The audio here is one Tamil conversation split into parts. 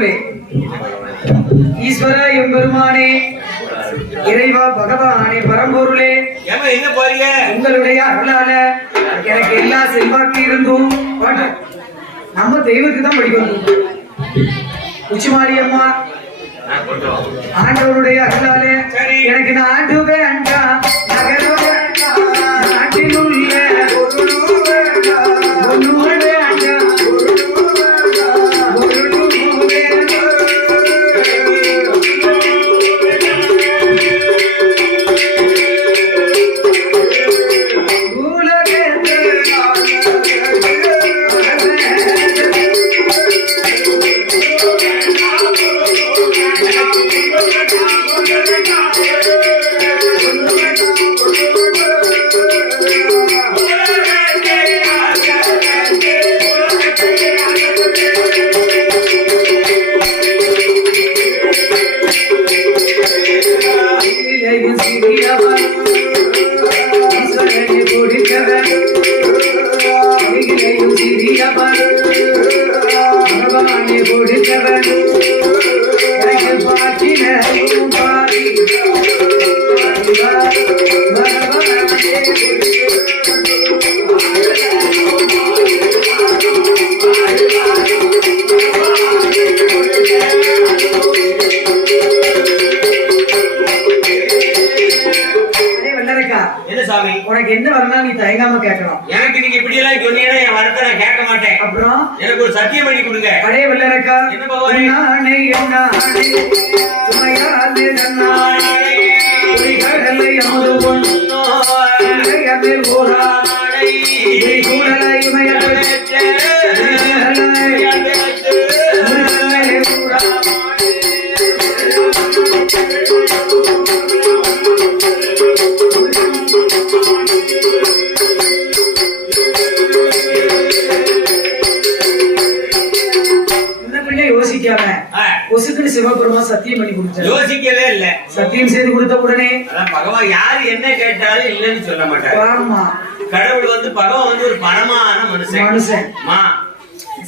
பரம்பொருளே, ஈஸ்வரா எம்பெருமானே, இறைவா பகவானே, பரம்பொருளே, எங்க போறீங்க? உங்களுடைய அருளால எனக்கு எல்லா செல்வாக்கு இருந்தும் நம்ம தெய்வத்துக்கு தான் படிக்கணும். உச்சிமாரியம்மா ஆண்டவருடைய அருளால எனக்கு நான் ஆண்டு வேண்டாம், நகர வேண்டாம், நாட்டில் உள்ள உனக்கு என்ன வரணும் நீ தயங்காம கேட்கணும். எனக்கு நீங்க இப்படி எல்லாம் சொன்னீங்கன்னா என் வரத்தை நான் கேட்க மாட்டேன். அப்புறம் எனக்கு ஒரு சத்தியம் பண்ணி கொடுங்க. அடே வெள்ளரக்கா, என்ன பகவானே? நானே என்னானே உமையாலே நன்னானே உரிகடலை அமுது பொன்னோ உலகமே ஓரானே உரிகுடலை உமையாலே சிவபெருமா சத்தியம் பண்ணி கொடுத்தாரு. யோசிக்கவே இல்ல. சத்தியம் செய்து கொடுத்த உடனே பகவான் யாரு என்ன கேட்டாலும் இல்லன்னு சொல்ல மாட்டாரு. ஆமா, கடவுள் வந்து பகவான் வந்து ஒரு பரமான மனுஷன்.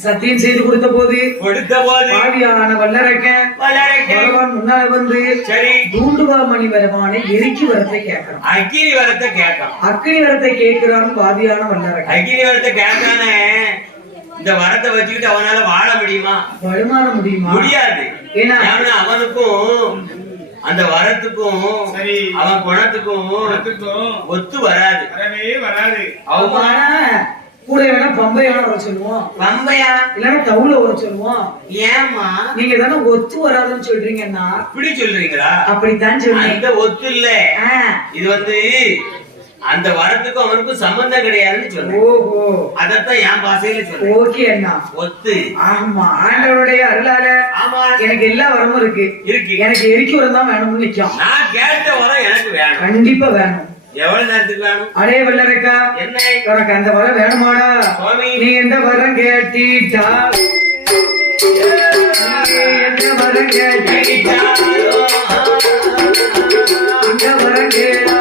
சத்தியம் செய்து கொடுத்த போது பாவியான வல்லரக்கன் பகவான் முன்னால வந்து சரி தூண்டுவா மணி வரவானை எரிக்கி வரத்தை கேட்கறான். அக்கினி வரத்தை கேட்கான். அக்கினி வரத்தை கேட்கிறான் பாவியான வல்லரக்கன். அக்கினி வரத்தை கேட்கானே இந்த வரத்தை வச்சுக்கிட்டு அவனால வாழ முடியுமா? வருமான முடியாது. ஏன்னா அவனுக்கும் அந்த வரத்துக்கும் அவன் குணத்துக்கும் ஒத்து வராது. அவமான கூட வேணா பம்பை வேணா வர சொல்லுவோம். பம்பையா இல்லன்னா தவுல வர சொல்லுவோம். ஏமா நீங்க தானே ஒத்து வராதுன்னு சொல்றீங்கன்னா? அப்படி சொல்றீங்களா? அப்படித்தான் சொல்றீங்க. இந்த ஒத்து இல்ல, இது வந்து அந்த வரத்துக்கும் அவனுக்கும் சம்பந்தம் கிடையாதுன்னு சொல்றேன். ஓஹோ, அதத்தான் என் பாசையில சொல்றேன். ஓகே அண்ணா, ஒத்து. ஆமா, ஆண்டவருடைய அருளால எனக்கு எல்லா வரமும் இருக்கு. எனக்கு எரிக்கி வரம் தான் வேணும்னு நிக்கும். நான் கேட்ட வரம் எனக்கு வேணும், கண்டிப்பா வேணும். எவ்வளவு நேரத்துக்கு வேணும்? அடே வல்லரக்கா, என்ன உனக்கு அந்த வரம் வேணுமாடா? நீ எந்த வரம் கேட்டீட்டா? எந்த வரம் கேட்டீட்டா? அந்த வரம் கேட்டா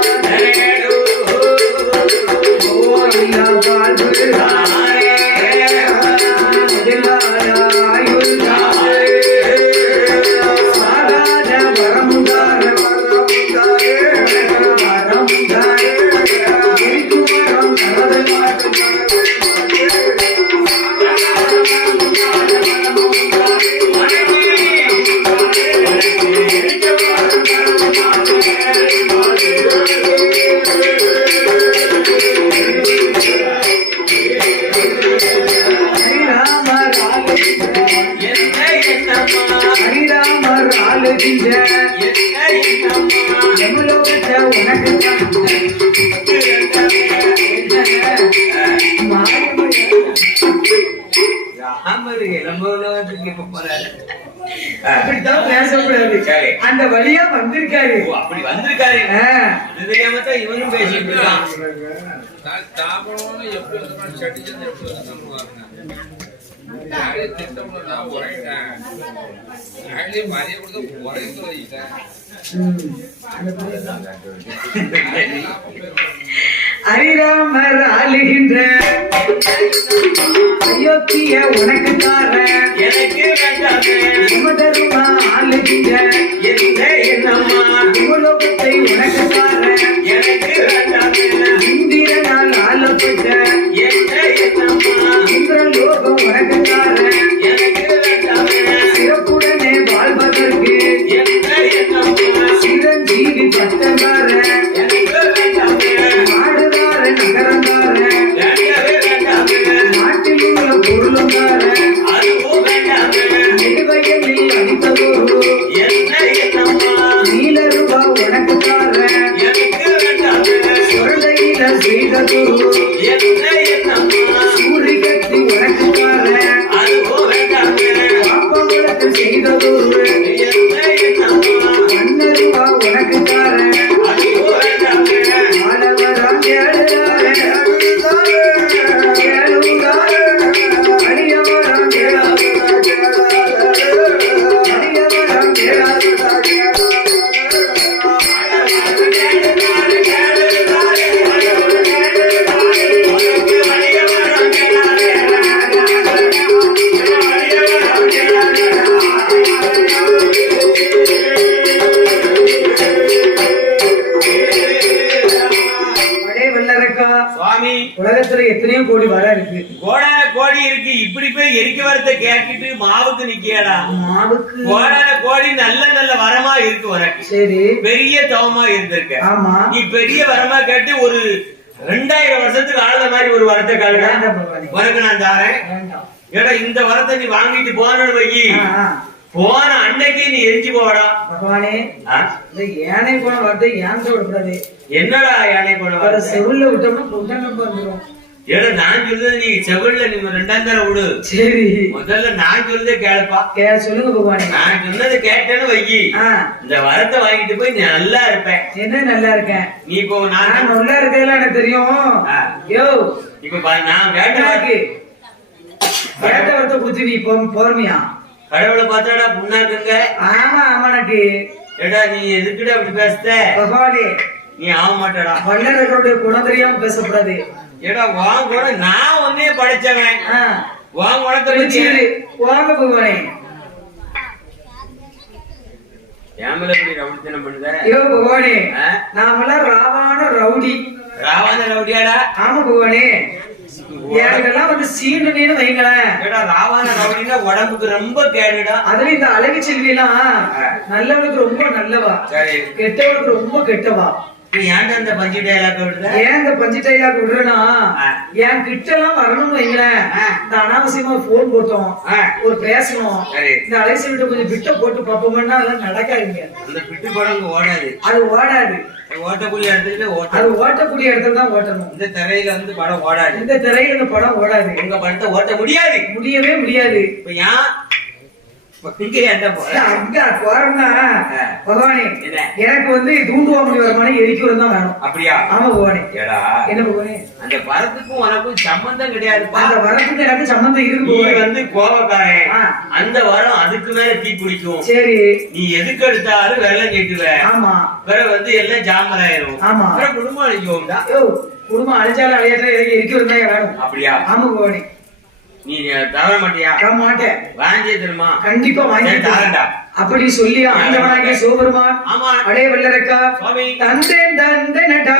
அப்படித்தான் பேசக்கூடாது. அந்த வழியா வந்திருக்காரு. அப்படி வந்திருக்காரு. இது தெரியாம தான் இவனும் பேசிட்டு இருக்கான். ஹரிராமர் ஆளுகின்ற அயோத்திய உனக்கு தார எனக்கு எத்தனையோ கோடி வர இருக்கு. கோடான கோடி இருக்கு. இப்படி போய் எரிக்க வரத்தை கேட்டுட்டு மாவுக்கு நிக்கியாடா. மாவுக்கு கோடான கோடி நல்ல நல்ல வரமா இருக்கு உனக்கு. சரி, பெரிய தவமா இருந்திருக்க. ஆமா, நீ பெரிய வரமா கேட்டு ஒரு 2000 வருஷத்துக்கு ஆளுத மாதிரி ஒரு வரத்தை காலுடா உனக்கு நான் தாரேன். ஏடா இந்த வரத்தை நீ வாங்கிட்டு போனு வையி, போன அன்னைக்கு நீ எரிஞ்சு போடா. பகவானே, யானை போன வரத்தை ஏன் விடக்கூடாது. என்னடா யானை போன வர செவில்ல விட்டோம்னா புத்தகம் வந்துடும். ஏடா நான் சொல்றது நீ செவில்ல நீ 2ஆம் தரம் விடு. சரி, முதல்ல நான் சொல்றதே கேளுப்பா. சொல்லுங்க பகவானே. நான் சொன்னதை கேட்டேன்னு வையி, இந்த வரத்தை வாங்கிட்டு போய் நீ நல்லா இருப்பேன். என்ன நல்லா இருக்கேன் நீ? இப்போ நான் நல்லா இருக்கேன் எனக்கு தெரியும். யோ இப்ப நான் வேண்டாக்கு வேட்ட வரத்தை குடிச்சு நீ போறமியா? கடவுளை பார்த்தாடா புண்ணாக்குங்க. ஆமா ஆமாண்ணாட்டி. ஏடா நீ எதுக்குடா அப்படி பேசுத? பகவானே நீ ஆக மாட்டடா. வல்லர்களுடைய குணம் தெரியாம பேசக்கூடாது. ஏடா வாங்க கூட நான் ஒன்னே படைச்சவன். வாங்க குணத்தை வச்சு வாங்க பகவானே. ஏமல எப்படி ரவுடித்தனம் பண்ணுத? ஐயோ பகவானே, நாமெல்லாம் ராவான ரவுடி. ராவான ரவுடியாடா? ஆமா பகவானே. எனக்கெல்லாம் வந்து சீண்டனேன்னு வைங்களேன். ராவான ரவுடினா உடம்புக்கு ரொம்ப கேடுடா. அதுல இந்த அழகு செல்வி எல்லாம் நல்லவளுக்கு ரொம்ப நல்லவா, கெட்டவளுக்கு ரொம்ப கெட்டவா. ஏன்டா இந்த பஞ்சு டைலாக் விடுற? ஏன் இந்த பஞ்சு டைலாக் விடுறேன்னா, என் கிட்ட எல்லாம் வரணும்னு வைங்களேன். இந்த அனாவசியமா போன் போட்டோம், ஒரு பேசணும், இந்த அலைசி விட்டு கொஞ்சம் பிட்ட போட்டு பார்ப்போம்னா அதெல்லாம் நடக்காதுங்க. அந்த பிட்டு படம் ஓடாது. அது ஓடாது. ஓட்டக்கூடிய இடத்துல அது ஓட்டக்கூடிய இடத்துல தான் ஓட்டணும். இந்த திரையில வந்து படம் ஓடாது. இந்த திரையில இந்த படம் ஓடாது. உங்க படத்தை ஓட்ட முடியாது, முடியவே முடியாது. இப்ப ஏன் பகவானே, எனக்கு வந்து தூண்டுவாமணி வருமானம் எரிக்கிறது தான் வேணும். அப்படியா? ஆமா பகவானே. என்ன பகவானே, அந்த வரத்துக்கும் உனக்கும் சம்பந்தம் கிடையாது. அந்த வரத்துக்கு எனக்கு சம்பந்தம் இருக்கு. நீ வந்து கோபக்காரன், அந்த வரம் அதுக்கு மேல தீ பிடிக்கும். சரி, நீ எதுக்கு எடுத்தாலும் வெள்ளம் கேட்டுவ. ஆமா, பிறகு வந்து எல்லாம் ஜாமராயிரும். ஆமா, குடும்பம் அழிஞ்சுவோம்டா. குடும்பம் அழிஞ்சாலும் அழியாத எரிக்கிறது தான் வேணும். அப்படியா? ஆமா பகவானே. நீ தர மாட்டியா? மாட்டேன். வாங்கிய தெரியுமா? கண்டிப்பா வாங்கி தாரண்டா. அப்படி சொல்லி ஆண்டவனாகிய சிவபெருமான் அடைய வல்லரக்கா தந்தேன் தந்தை நட்டா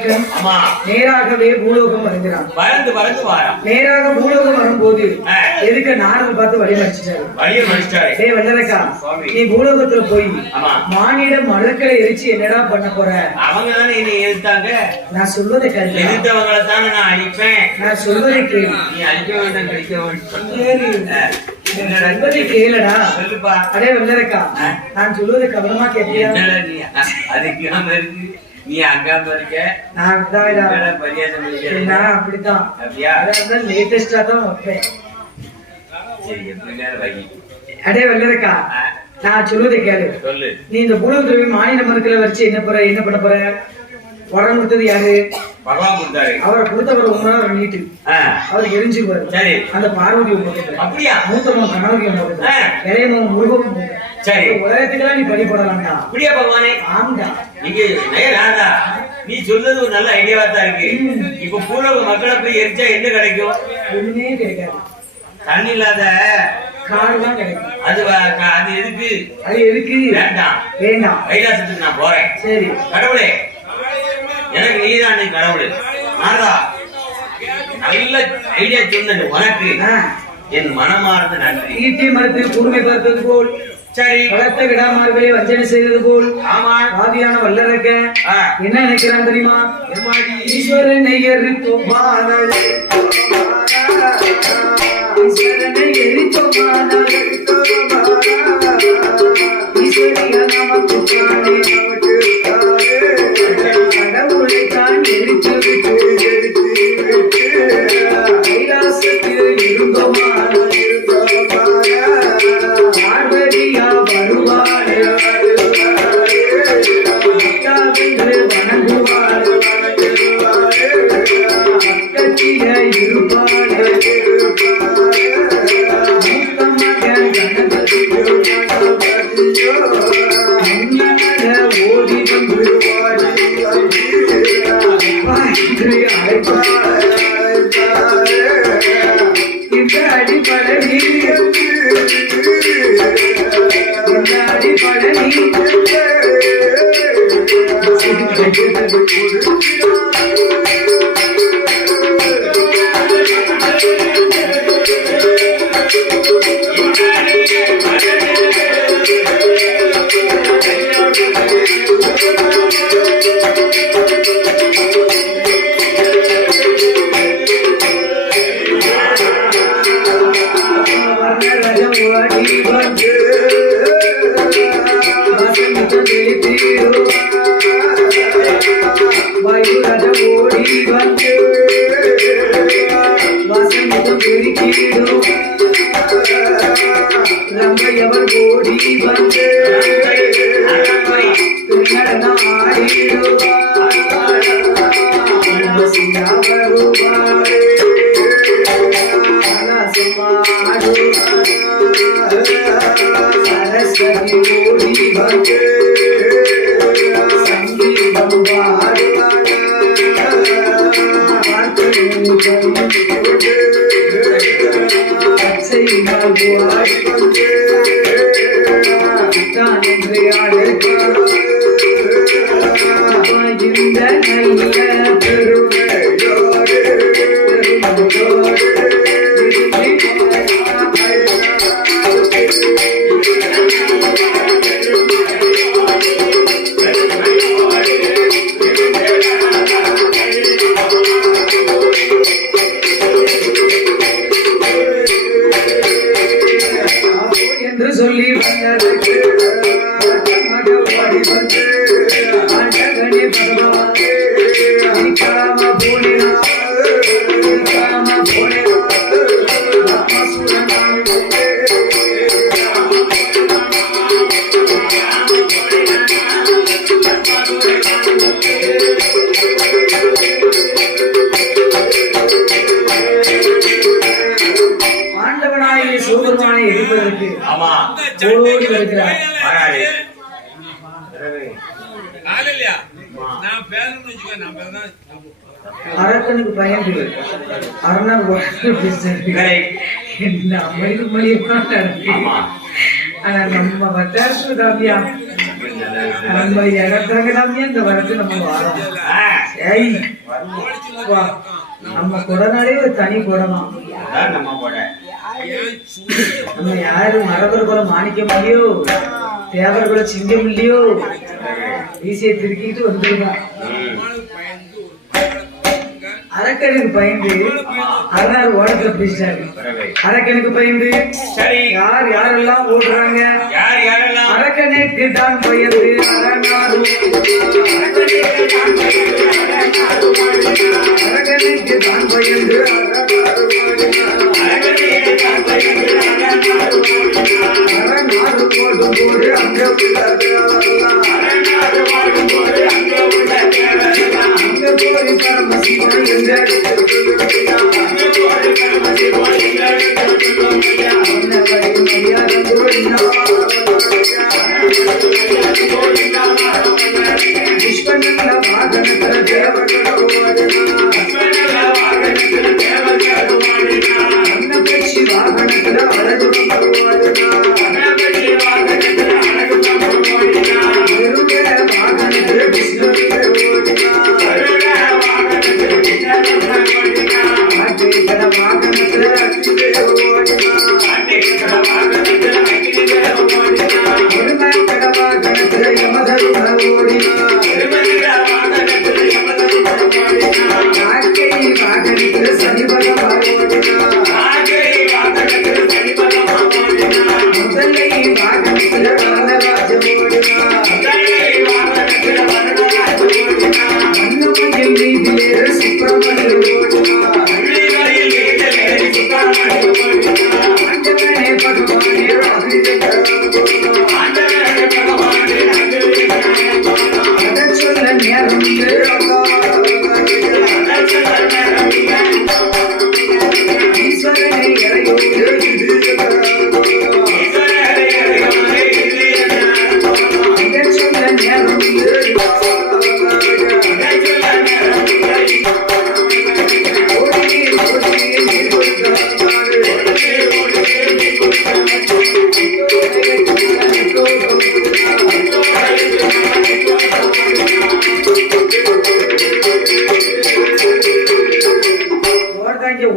வல்லரக்கன் ஆமா நேராகவே பூலோகம் வருகிறான். வளர்ந்து வளர்ந்து வாரான். நேராக பூலோகம் வரும்போது எதுக்கு நாரத பார்த்து வழி மறிச்சிட்டாரு. வழியை மறிச்சிட்டாரு. ஏய் வல்லரக்கா, நீ பூலோகத்துல போய் ஆமா மானிடம் மலக்களை எரிச்சு என்னடா பண்ண போற? அவங்க தானே என்னை எதிர்த்தாங்க. நான் சொல்வதை கேளு. எதிர்த்தவங்களை தானே நான் அழிப்பேன். நான் சொல்வதை கேளு. நீ அழிக்க வேண்டாம் கிடைக்க வேண்டும். சொல்வதை கேளுடா. சொல்லுப்பா. அடே வல்லரக்கா, நான் சொல்வதை கவனமா கேட்டியா? என்னடா நீ அதுக்காம இருக்கு, நீ அங்காம இருக்க. நான் என்னடா பரியாசம் பண்ணிக்கிறேன். நான் அப்படித்தான். அப்படியா? அதான் லேட்டஸ்டா தான் வைப்பேன். சரி எப்படின்னா வை. அடே வல்லரக்கா, நான் சொல்வதை கேளு. சொல்லு. நீ இந்த பூலோகத்துல மானிட மரத்துல வச்சு என்ன பண்ண போற? வரம் கொடுத்தது யாரு? பகவான் கொடுத்தாரு. அவரை கொடுத்தவர் உண்மை நீட்டு அவர் எரிஞ்சுக்குவாரு. சரி. அந்த பார்வதி பக்கத்துல அப்படியா? மூத்தவன் கணவதி பக்கத்துல இளையவன் முருகன். சரி. உலகத்துக்கெல்லாம் நீ படி போடலாம்டா. அப்படியா பகவானே? ஆம்டா. நீங்க ராதா, நீ சொல்றது ஒரு நல்ல ஐடியாவா தான் இருக்கு. இப்ப பூலோக மக்களை போய் எரிச்சா என்ன கிடைக்கும்? ஒண்ணுமே கிடைக்காது. தண்ணி இல்லாத காடு தான் கிடைக்கும். அது அது எதுக்கு? அது எதுக்கு? வேண்டாம் வேண்டாம். கைலாசத்துக்கு நான் போறேன். சரி கடவுளே, எனக்கு நீதான் நீ கடவுள். நாரதா, நல்ல ஐடியா சொன்ன உனக்கு என் மனமார்ந்த நன்றி. ஈட்டி மரத்தில் கூர்மை பார்த்தது போல், சரி, வளர்த்த விடாமார்களை வஞ்சனை செய்தது போல், ஆமா ஆதியான வல்லரக்க என்ன நினைக்கிறான் தெரியுமா? ஈஸ்வரனை எரித்தோமானால் ஈஸ்வரனை எரித்தோமானால் ஈஸ்வரியா நமக்கு தானே கடவுளை தான் எரித்து விட்டு கைலாசத்தில் இருந்தோமானால் பார்வதியா வருவாள் அக்காவென்று வணங்குவாள் அக்கத்திய இருப்பாள் மூத்த மகன் கணபதி முன்னமர ஓடி வந்து என்று அழைப்பாள். இந்த அடிப்படை அரக்கனுக்கு பயந்து அரணா ஆனா நம்ம வட்டாரத்துல தாப்பியா நம்ம இடத்துல தான் இந்த வரத்து நம்ம வாரோம். ஏய், வா. நம்ம கொடனாலே ஒரு தனி கொடமா. நம்ம யாரு மரபர் குல மாணிக்கம் இல்லையோ, தேவர் குல சிங்கம் இல்லையோ, வீசியை திருக்கிட்டு வந்துருக்கோம். அரக்கனுக்கு பயந்து அரணாறு ஓடத்துல பிடிச்சாரு. அரக்கனுக்கு பயந்து யார் யாரெல்லாம் ஓடுறாங்க? அரக்கனுக்கு தான் பயந்து அரணாறு, அரக்கனுக்கு தான் பயந்து அரணாறு ஓடும் போது அங்க போய் பரமசிவன் என்ற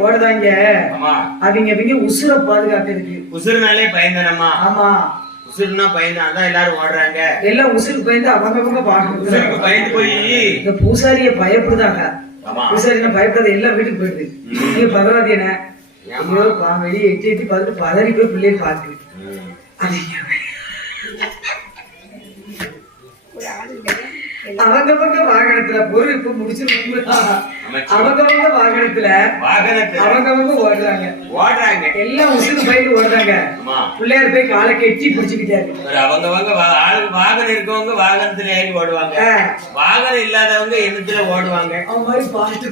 ஓடுதாங்க. அவங்க உசுரை பாதுகாக்கிறதுக்கு. உசுறுனாலே பயந்தனமா? ஆமா, உசுறுனா பயந்தான் அதான் எல்லாரும் ஓடுறாங்க. எல்லாம் உசுருக்கு பயந்து அவங்க பாக்குறது. பயந்து போய் இந்த பூசாரிய பயப்படுதாங்க. பூசாரி பயப்படாத எல்லாம் வீட்டுக்கு போயிடுது. நீங்க பரவாயில்ல என்ன வெளியே எட்டி எட்டி பார்த்துட்டு பதறி போய் பிள்ளைய பாக்கு. அவங்க பக்கம் வாகனத்துல பொருள் இப்ப முடிச்சு அவங்க வாகனத்துல அவங்க ஓடுறாங்க எல்லாம் உசுக்கு போயிட்டு ஓடுறாங்க. பிள்ளையார் போய் காலை கெட்டி பிடிச்சுக்கிட்டாரு. அவங்க வாகனம் இருக்கவங்க வாகனத்துல ஏறி ஓடுவாங்க, வாகனம் இல்லாதவங்க என்னத்துல ஓடுவாங்க. அவங்க மாதிரி பாட்டு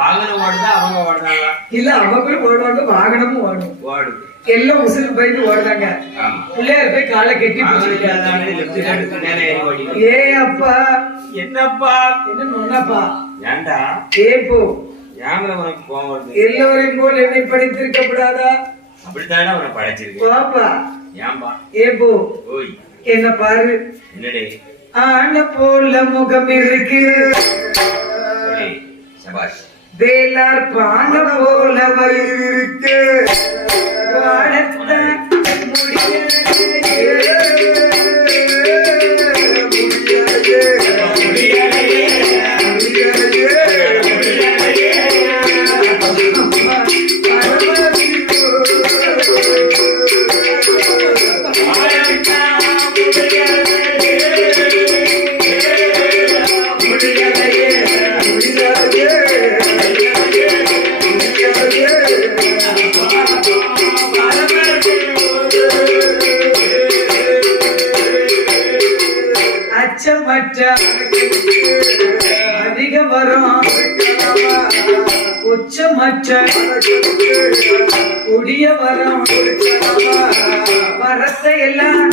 வாகனம் ஓடுதா அவங்க ஓடுறாங்க இல்ல அவங்களும் ஓடுவாங்க, வாகனமும் ஓடும். எல்லாம் உசுக்கு போயிட்டு ஓடுறாங்க. பிள்ளையார் போய் காலை கெட்டி ஏ அப்பா என்னப்பா என்னப்பா ஏண்டா ஏப்போ ஏமல உனக்கு கோவம் வருது? எல்லோரையும் போல் என்னை படித்திருக்கப்படாதா? அப்படித்தானே அவனை படைச்சிருக்கு பாப்பா. ஏம்பா ஏப்போ ஓய் என்ன பாரு என்னடே ஆன போல முகம் இருக்கு, சபாஷ் வேளார் பான போல வயிறு இருக்கு, அதிக வரும் உச்சமற்ற கொடிய வரும் வரத்தை எல்லாம்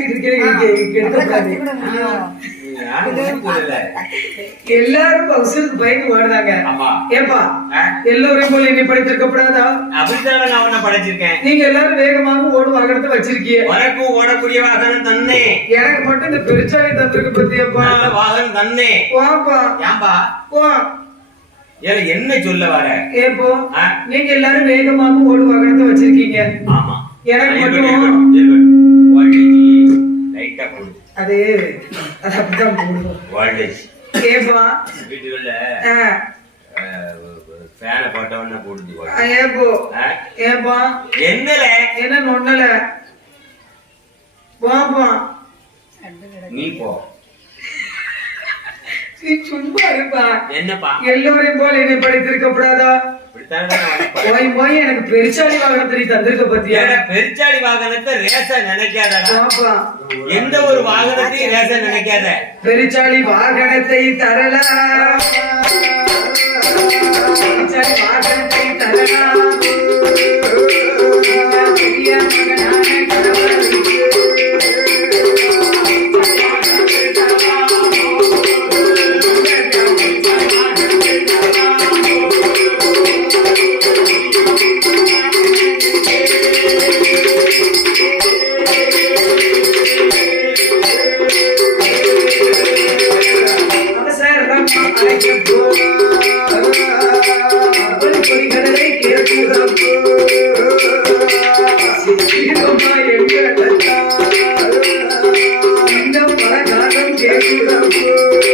வாசிக்கிட்டு இருக்கேன். எல்லாரும் அவசரத்துக்கு பயந்து ஓடுறாங்க. ஏப்பா எல்லோரையும் போல என்னை படைத்திருக்கப்படாதா? அப்படித்தான் நான் அவனை படைச்சிருக்கேன். நீங்க எல்லாரும் வேகமாக ஓடும் வாகனத்தை வச்சிருக்கீங்க. உனக்கும் ஓடக்கூடிய வாகனம் தன்னே. எனக்கு மட்டும் இந்த பெருச்சாலை தந்திருக்கு பத்தியப்பா. வாகனம் தன்னே. வாப்பா. ஏன்பா வா. என்ன சொல்ல வர? ஏப்போ நீங்க எல்லாரும் வேகமாக ஓடும் வாகனத்தை வச்சிருக்கீங்க. ஆமா. எனக்கு மட்டும் லைட்டா போடு. அது அப்படிதான் போடுவோம். வால்டேஜ். ஏப்பா வீட்டுக்குள்ள ஃபேனை போட்டவன போடுது. ஏப்போ ஏப்பா என்னல என்ன நொண்ணல வாப்பா நீ போ. சும்மா இருப்பா. என்னப்பா எல்லோரையும் போல என்னை படைத்திருக்கப்படாதா? போய் போய் எனக்கு பெருச்சாலி வாகனத்தை நீ தந்திருக்க பத்தியா? பெருச்சாலி வாகனத்தை ரேச நினைக்காதா? எந்த ஒரு வாகனத்தையும் ரேச நினைக்காத. பெருச்சாலி வாகனத்தை தரலாம். பெருச்சாலி வாகனத்தை தரலாம். பெரிய மகனான கணவருக்கு இந்த பலகாலம் கேட்கிறப்போ